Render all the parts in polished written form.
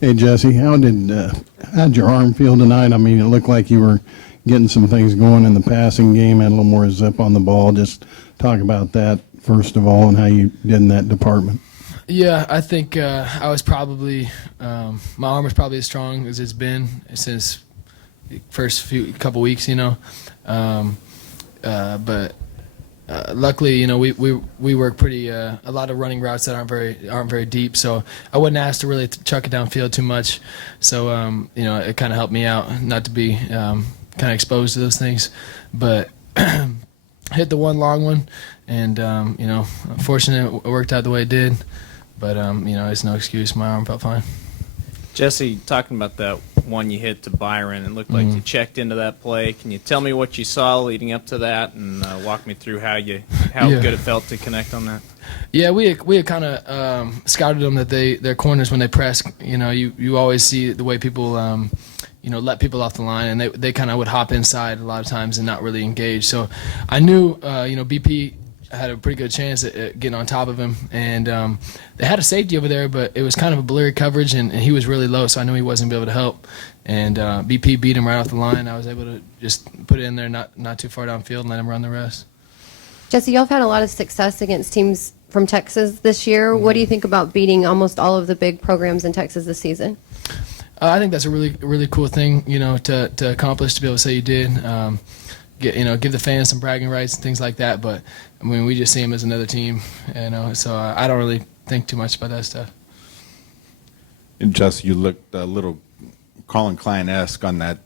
Hey, Jesse, how'd your arm feel tonight? I mean, it looked like you were getting some things going in the passing game, had a little more zip on the ball. Just talk about that, first of all, and how you did in that department. Yeah, I think I was probably my arm was probably as strong as it's been since the first couple weeks, but luckily, we work pretty a lot of running routes that aren't very deep, so I wasn't asked to really chuck it downfield too much. So it kind of helped me out not to be kind of exposed to those things, but hit the one long one, and fortunate it worked out the way it did. But, it's no excuse. My arm felt fine. Jesse, talking about that one you hit to Byron, it looked like you checked into that play. Can you tell me what you saw leading up to that and walk me through how good it felt to connect on that? Yeah, we had kind of scouted them that their corners when they press, you always see the way people, let people off the line, and they kind of would hop inside a lot of times and not really engage. So I knew, BP had a pretty good chance at getting on top of him, and they had a safety over there, but it was kind of a blurry coverage, and he was really low, so I knew he wasn't going to be able to help. And BP beat him right off the line. I was able to just put it in there, not too far downfield, and let him run the rest. Jesse, y'all have had a lot of success against teams from Texas this year. What do you think about beating almost all of the big programs in Texas this season? I think that's a really cool thing, to accomplish, to be able to say you did. Give the fans some bragging rights and things like that, but I mean, we just see them as another team, so I don't really think too much about that stuff. And Jesse, you looked a little Colin Klein-esque on that.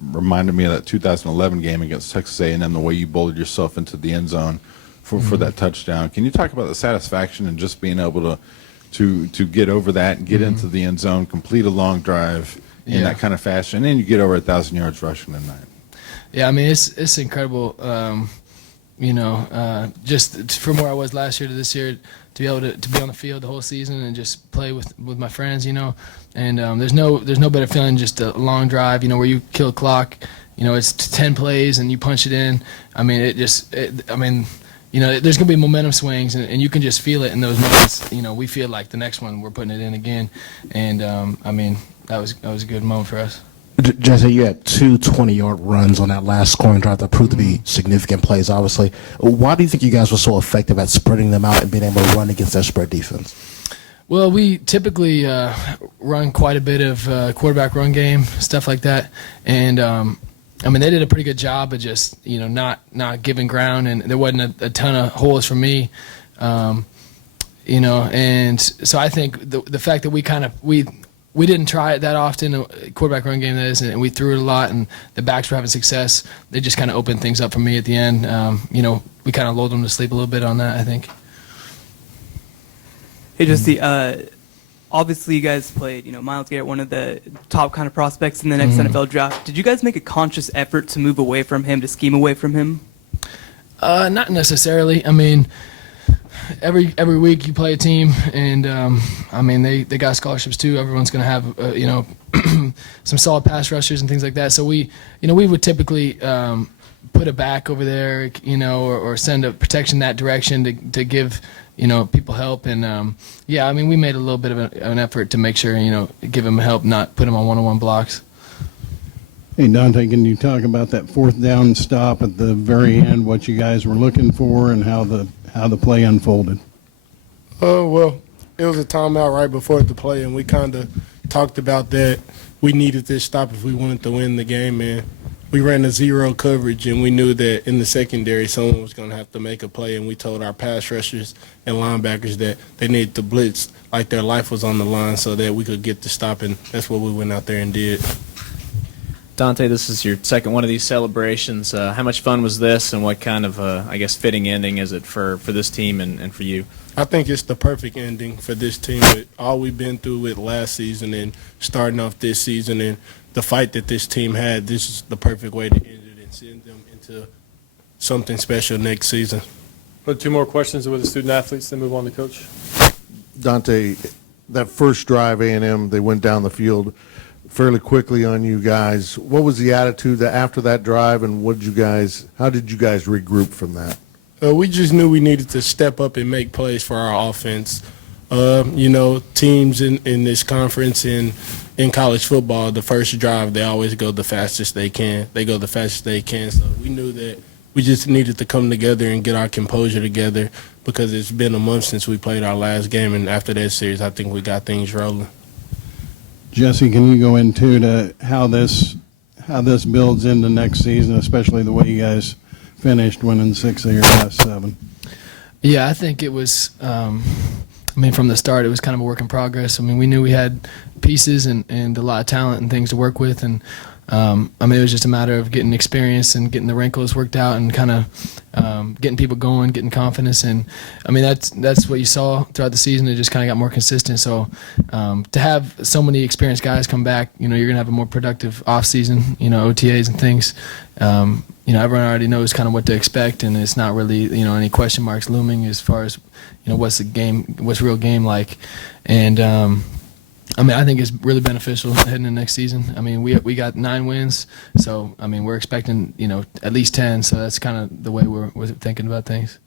Reminded me of that 2011 game against Texas A&M, the way you bowled yourself into the end zone for that touchdown. Can you talk about the satisfaction and just being able to get over that and get into the end zone, complete a long drive in that kind of fashion, and then you get over 1,000 yards rushing tonight? Yeah, I mean, it's incredible, just from where I was last year to this year, to be able to be on the field the whole season and just play with my friends, and there's no better feeling just a long drive, where you kill a clock, it's 10 plays and you punch it in. I mean, there's going to be momentum swings, and you can just feel it in those moments. We feel like the next one we're putting it in again, and that was a good moment for us. Jesse, you had two 20-yard runs on that last scoring drive that proved to be significant plays, obviously. Why do you think you guys were so effective at spreading them out and being able to run against that spread defense? Well, we typically run quite a bit of quarterback run game, stuff like that. And, they did a pretty good job of just, not giving ground, and there wasn't a ton of holes for me. And so I think the fact that we didn't try it that often, a quarterback run game that is, and we threw it a lot, and the backs were having success. They just kind of opened things up for me at the end. We kind of lulled them to sleep a little bit on that, I think. Hey, Jesse, obviously you guys played, Myles Garrett, one of the top kind of prospects in the next NFL draft. Did you guys make a conscious effort to move away from him, to scheme away from him? Not necessarily. I mean, every week you play a team, and they got scholarships too. Everyone's going to have some solid pass rushers and things like that. So we would typically put a back over there, or send a protection that direction to give people help. And we made a little bit of an effort to make sure give them help, not put them on one-on-one blocks. Hey, Dante, can you talk about that fourth down stop at the very end, what you guys were looking for, and how the play unfolded? Well, it was a timeout right before the play, and we kind of talked about that. We needed this stop if we wanted to win the game, and we ran a zero coverage, and we knew that in the secondary someone was going to have to make a play, and we told our pass rushers and linebackers that they needed to blitz like their life was on the line so that we could get the stop, and that's what we went out there and did. Dante, this is your second one of these celebrations. How much fun was this, and what kind of, fitting ending is it for this team and for you? I think it's the perfect ending for this team with all we've been through with last season and starting off this season and the fight that this team had. This is the perfect way to end it and send them into something special next season. Put two more questions with the student athletes, then move on to Coach. Dante, that first drive, A&M, they went down the field fairly quickly on you guys. What was the attitude after that drive, and how did you guys regroup from that? We just knew we needed to step up and make plays for our offense. Teams in this conference and in college football, the first drive, they always go the fastest they can. They go the fastest they can. So we knew that we just needed to come together and get our composure together because it's been a month since we played our last game. And after that series, I think we got things rolling. Jesse, can you go into how this builds into next season, especially the way you guys finished winning 6 of your last 7? Yeah, I think it was. From the start, it was kind of a work in progress. We knew we had pieces and a lot of talent and things to work with, and it was just a matter of getting experience and getting the wrinkles worked out and kind of getting people going, getting confidence. And that's what you saw throughout the season. It just kind of got more consistent. So to have so many experienced guys come back, you're going to have a more productive off season, OTAs and things. Everyone already knows kind of what to expect, and it's not really any question marks looming as far as what's real game like. And I think it's really beneficial heading into next season. We got 9 wins, so we're expecting at least 10. So that's kind of the way we're thinking about things.